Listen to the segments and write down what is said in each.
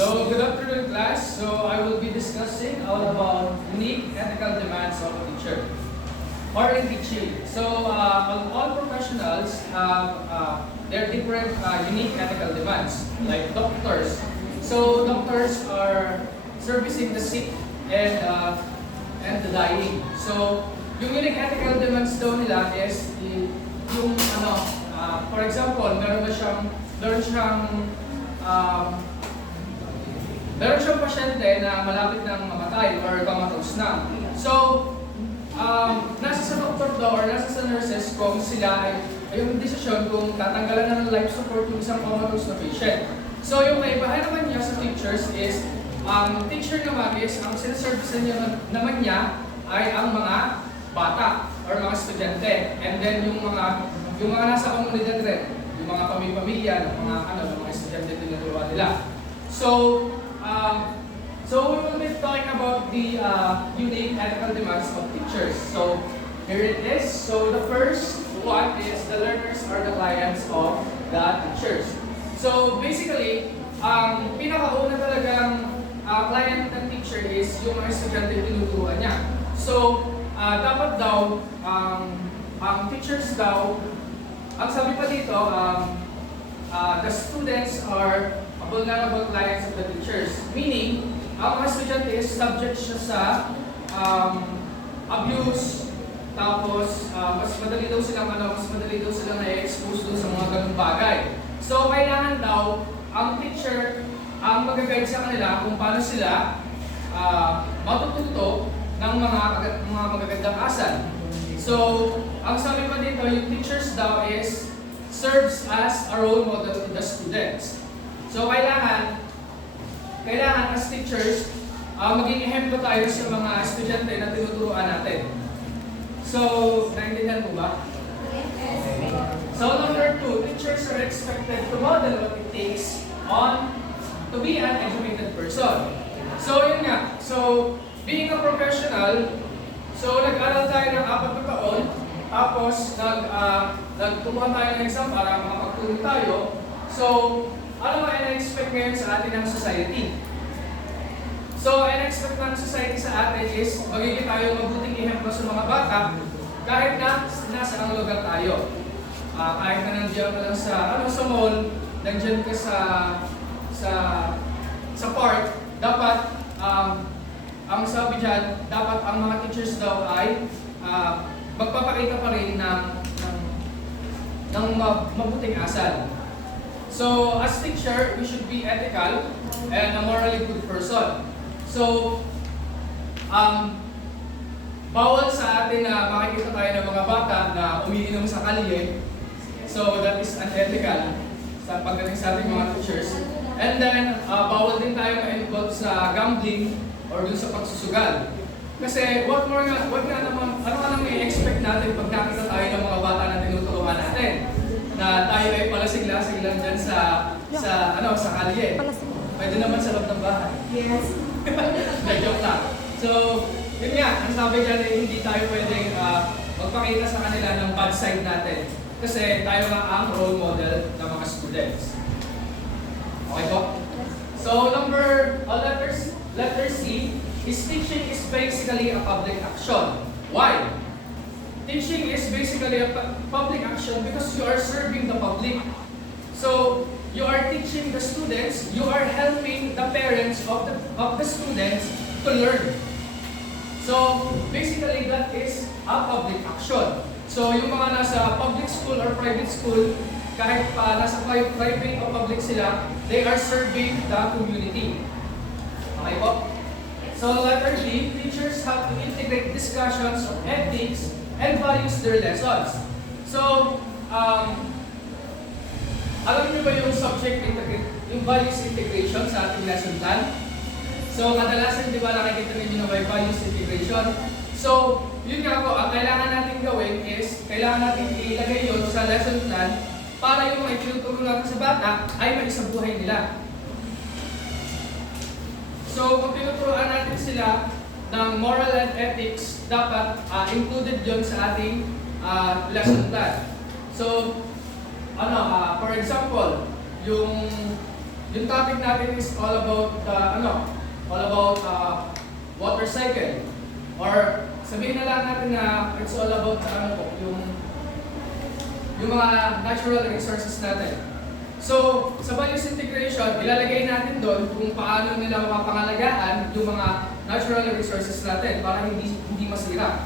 So, good afternoon, class. So, I will be discussing all about unique ethical demands of a teacher or in teaching. So, all professionals have their different unique ethical demands, like doctors. So, doctors are servicing the sick and the dying. So, yung unique ethical demands daw nila is yung for example, meron siyang pasyente na malapit ng mamatay or comatose na. So, nasa sa doktor daw or nasa sa nurses kung sila ay yung desisyon kung tatanggalan na ng life support yung isang comatose na patient. So, yung kaibahan naman niya sa teachers is, teacher naman is, ang sinaservicean niya naman niya ay ang mga bata or mga estudyante. And then yung mga nasa komunidad rin, yung mga pamilya ng mga estudyante tinuturuan nila. So we will be talking about the unique ethical demands of teachers. So here it is. So the first one is the learners are the clients of the teachers. So basically, pinakauna talagang client ng teacher is yung mga estudyante tinuturuan niya. So dapat daw ang teachers daw, ang sabi pa dito, the students are vulnerable clients of the teachers. Meaning, ang mga estudyante is subject siya sa abuse, tapos mas madali daw silang na-expose doon sa mga ganung bagay. So, kailangan daw ang teacher ang mag-guide sa kanila kung paano sila matututo ng mga magagandang asal. So, ang sabi pa dito, yung teachers daw is serves as a role model to the students. So, kailangan as teachers, maging ehemplo tayo sa mga estudyante na tinuturuan natin. So, naintindihan mo ba? So, number 2, teachers are expected to model what it takes to be an educated person. So, yun nga. So, being a professional, so nag-aral tayo ng 4 na taon, tapos nagtumuhan tayo ng exam para makapagtulong tayo. So, ano ba ina-expect ngayon sa atin ng society? So, ina-expect ng society sa atin is magiging tayo mabuting ehemplo sa mga bata kahit na nasa ang lugar tayo. Kahit na nandiyan ka lang sa mall, nandiyan ka sa park, dapat ang sabi dyan, dapat ang mga teachers daw ay magpapakita pa rin ng mabuting asal. So, as teacher, we should be ethical and a morally good person. So, bawal sa atin na makikita tayo ng mga bata na umiinom sa kalye. So, that is unethical sa pagdating sa ating mga teachers. And then, bawal din tayo ma-involve sa gambling or dun sa pagsusugal. Kasi, what nga naman, ano ka nang i-expect natin pag nakita tayo ng mga bata na tinuturuan natin? Na tayo ay palasig-lasig lang dyan sa kalye. Pwede naman sa loob ng bahay. Yes. Joke lang. So, yun nga, ang sabi dyan ay hindi tayo pwedeng magpakita sa kanila ng bad side natin. Kasi tayo nga ang role model ng mga students. Okay po? So, letter C, is teaching is basically a public action. Why? Teaching is basically a public action because you are serving the public. So, you are teaching the students, you are helping the parents of the students to learn. So, basically that is a public action. So, yung mga nasa public school or private school, kahit pa nasa private o public sila, they are serving the community. Okay po? So, letter D, teachers have to integrate discussions of ethics and values their lessons. So, alam niyo ba yung yung values integration sa ating lesson plan? So, kadalasan di ba nakikita ninyo na may values integration? So, yun nga po, ang kailangan natin gawin is, kailangan natin ilagay yun sa lesson plan para yung mga itinuturo natin sa bata ay maisabuhay nila. So, kung tinuturuan natin sila ng moral and ethics, dapat included yon sa ating lesson plan. So, for example, yung yung topic natin is all about, water cycle. Or sabihin na lang natin na it's all about yung mga natural resources natin. So, sa values integration, ilalagay natin doon kung paano nila mapangalagaan yung mga natural resources natin para hindi masira.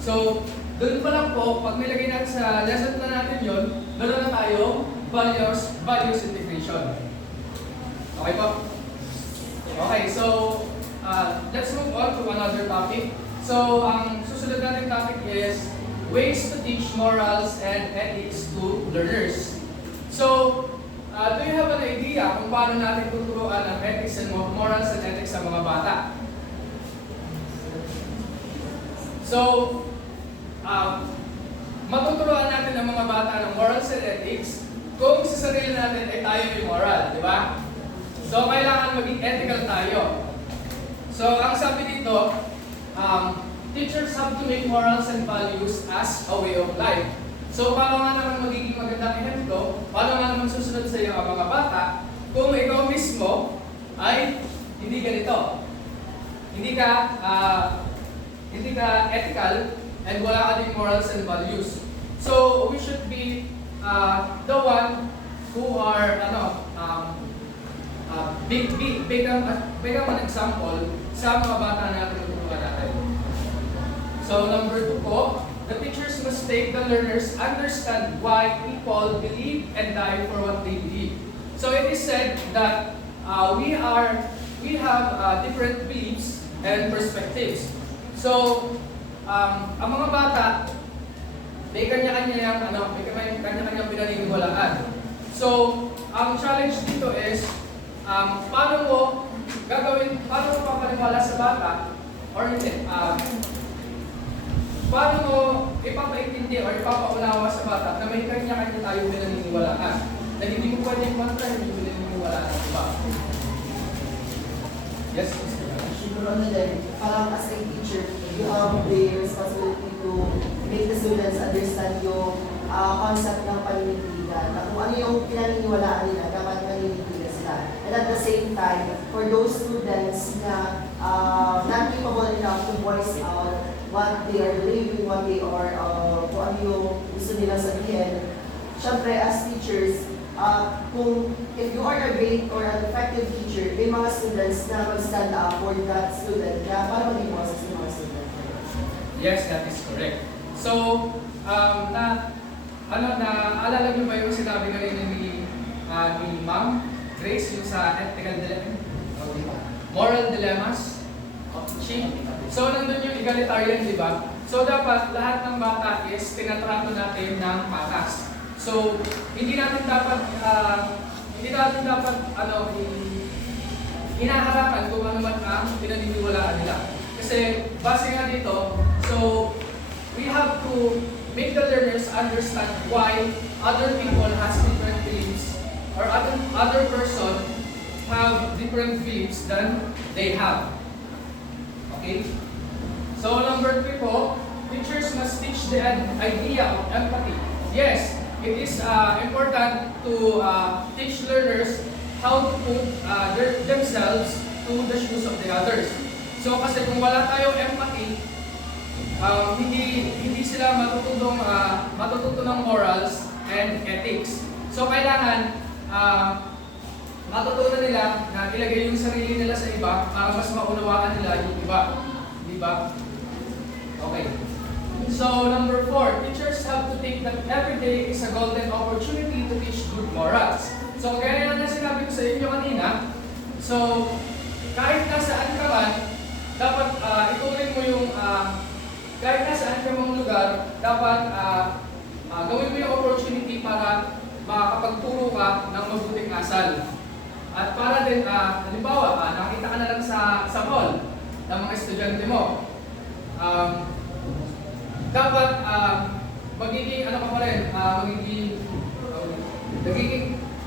So, doon pa lang po, pag nilagay natin sa lesson plan natin yon, doon na tayo values integration. Okay po? Okay, so let's move on to another topic. So, ang susunod natin topic is ways to teach morals and ethics to learners. So, do you have an idea kung paano natin tuturuan ang ethics and morals and ethics sa mga bata? So, matuturuan natin ang mga bata ng morals and ethics kung sa sarili natin ay tayo yung moral, di ba? So, kailangan maging ethical tayo. So, ang sabi dito, teachers have to make morals and values as a way of life. So, paano nga naman magiging magandang ehemplo? Paano nga naman susunod sa iyo ang mga bata kung ikaw mismo ay hindi ganito? Hindi ka ethical and wala ka din morals and values. So, we should be the one who are become an example sa mga bata natin tuturuan natin. So, number 2 po, the teachers must make the learners understand why people believe and die for what they believe. So, it is said that we have different beliefs and perspectives. So, ang mga bata, may kanya-kanyang pinaniniwalaan. So, ang challenge dito is, paano mo papaniwala sa bata, or hindi, paano mo ipapaintindi or ipapaunawa sa bata na may kanya-kanya tayong pinaniniwalaan, na hindi mo pwedeng kontra yung pinaniniwalaan ng iba. Yes, Mr. Siguro parang as a teacher, you have the responsibility to make the students understand yung concept ng paninindigan, na kung ano yung pinaniniwalaan nila, dapat paninindigan sila. And at the same time, for those students na not capable enough to voice out what they are believing, what they are, kung ano yung gusto nilang sabihin, syempre as teachers, kung if you are a great or an effective teacher, may mga students na mag-stand up for that student na para maging boses ng mga student. Yes, that is correct. So, naalala niyo ba yung sinabi kanina ni Ma'am Grace yung sa ethical dilemma? Moral dilemmas of teaching. So, nandun yung egalitarian, di ba? So, dapat lahat ng bata is tinatrato natin ng patas. So, hindi natin dapat hinaharangan kung ano man ang pinaniniwalaan nila. Kasi, base nga dito, so, we have to make the learners understand why other people has different beliefs or other person have different beliefs than they have. Okay? So, number 3 po, teachers must teach the idea of empathy. Yes, it is important to teach learners how to put themselves to the shoes of the others. So, kasi kung wala tayong empathy, hindi sila matututo ng morals and ethics. So, kailangan matutunan nila na ilagay yung sarili nila sa iba para mas maunawaan nila yung iba. Di ba? Okay. So, number 4, teachers have to think that every day is a golden opportunity to teach good morals. So, gaya na sinabi ko sa inyo kanina, so, kahit nasaan ka man, dapat ituloy mo yung, kahit nasaan ka mong lugar, dapat gawin mo yung opportunity para makakapagturo ka ng mabuting asal. At para din, halimbawa, nakita ka na lang sa mall ng mga estudyante mo, dapat magiging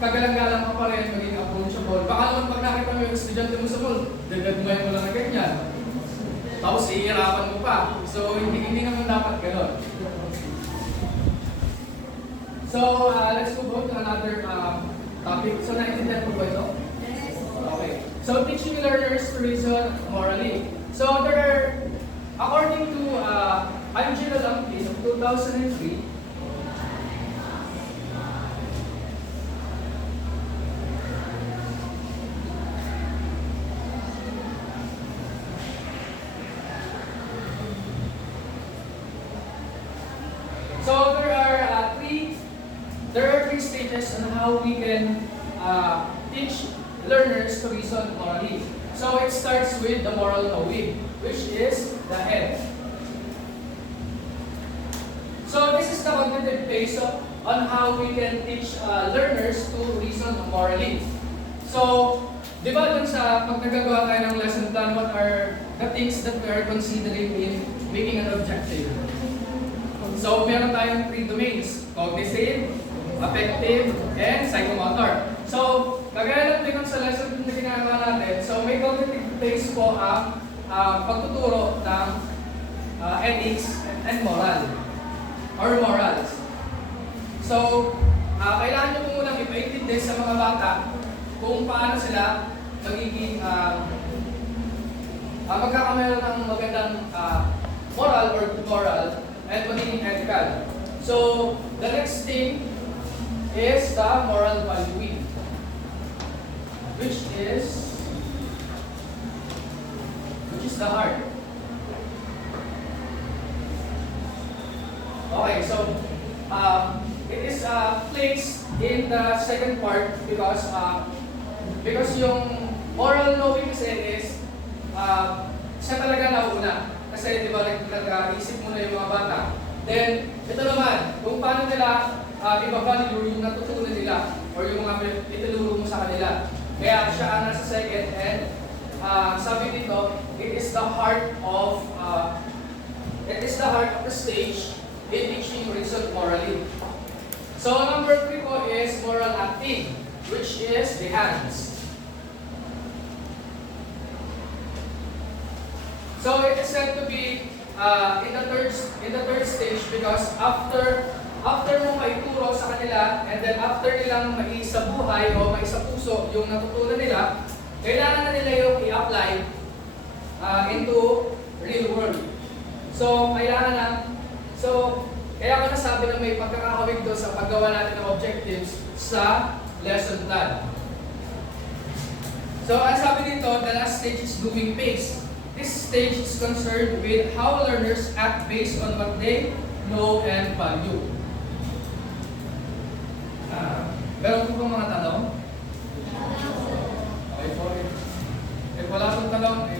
kagalang-galang ka pa rin, magiging approachable. Baka naman pag nakita mo yung estudyante mo sa mall, dagad-dumay mo lang na ganyan. Tapos ihirapan mo pa. So, hindi naman dapat gano'n. So, let's move on to another topic. So, naintindihan mo ba ito? So teaching learners to reason morally. So there are, according to Angela Lampin of 2003, so there are three stages on how we can teach learners to reason morally. So it starts with the moral knowing, which is the head. So this is the cognitive phase on how we can teach learners to reason morally. So, di ba dun sa pag nagagawa tayo ng lesson plan, what are the things that we are considering in making an objective? So, meron tayong three domains: cognitive, affective, and psychomotor. So, kagaya lang din sa lesson na ginagawa natin, so may cognitive phase po ang pagtuturo ng ethics and moral, or morals. So, kailangan nyo po munang ipaintindi sa mga bata kung paano sila magiging magkakameron ng magandang moral or good moral and magiging ethical. So, the next thing is the moral valuing, which is the heart. Okay, so it is placed in the second part because yung moral knowing kasi is siya talaga nauna. Kasi di ba nag-iisip muna yung mga bata. Then, ito naman, kung paano nila i-value yung natutunan nila or yung mga itinuro mo sa kanila. Kaya siya ang nasa second, and sabi dito, it is the heart of the stage in teaching reason morally. So number 3 po is moral acting, which is the hands. So it is said to be in the third stage because after mo maituro sa kanila, and then after nilang maisabuhay o maisapuso yung natutunan nila, kailangan na nila yung i-apply into real world. So kaya ko nasabi na may pagkakahawig doon sa paggawa natin ng objectives sa lesson plan. So ang sabi dito, the last stage is doing phase. This stage is concerned with how learners act based on what they know and value. Meron po bang mga tanong? Okay po. If wala pong tanong,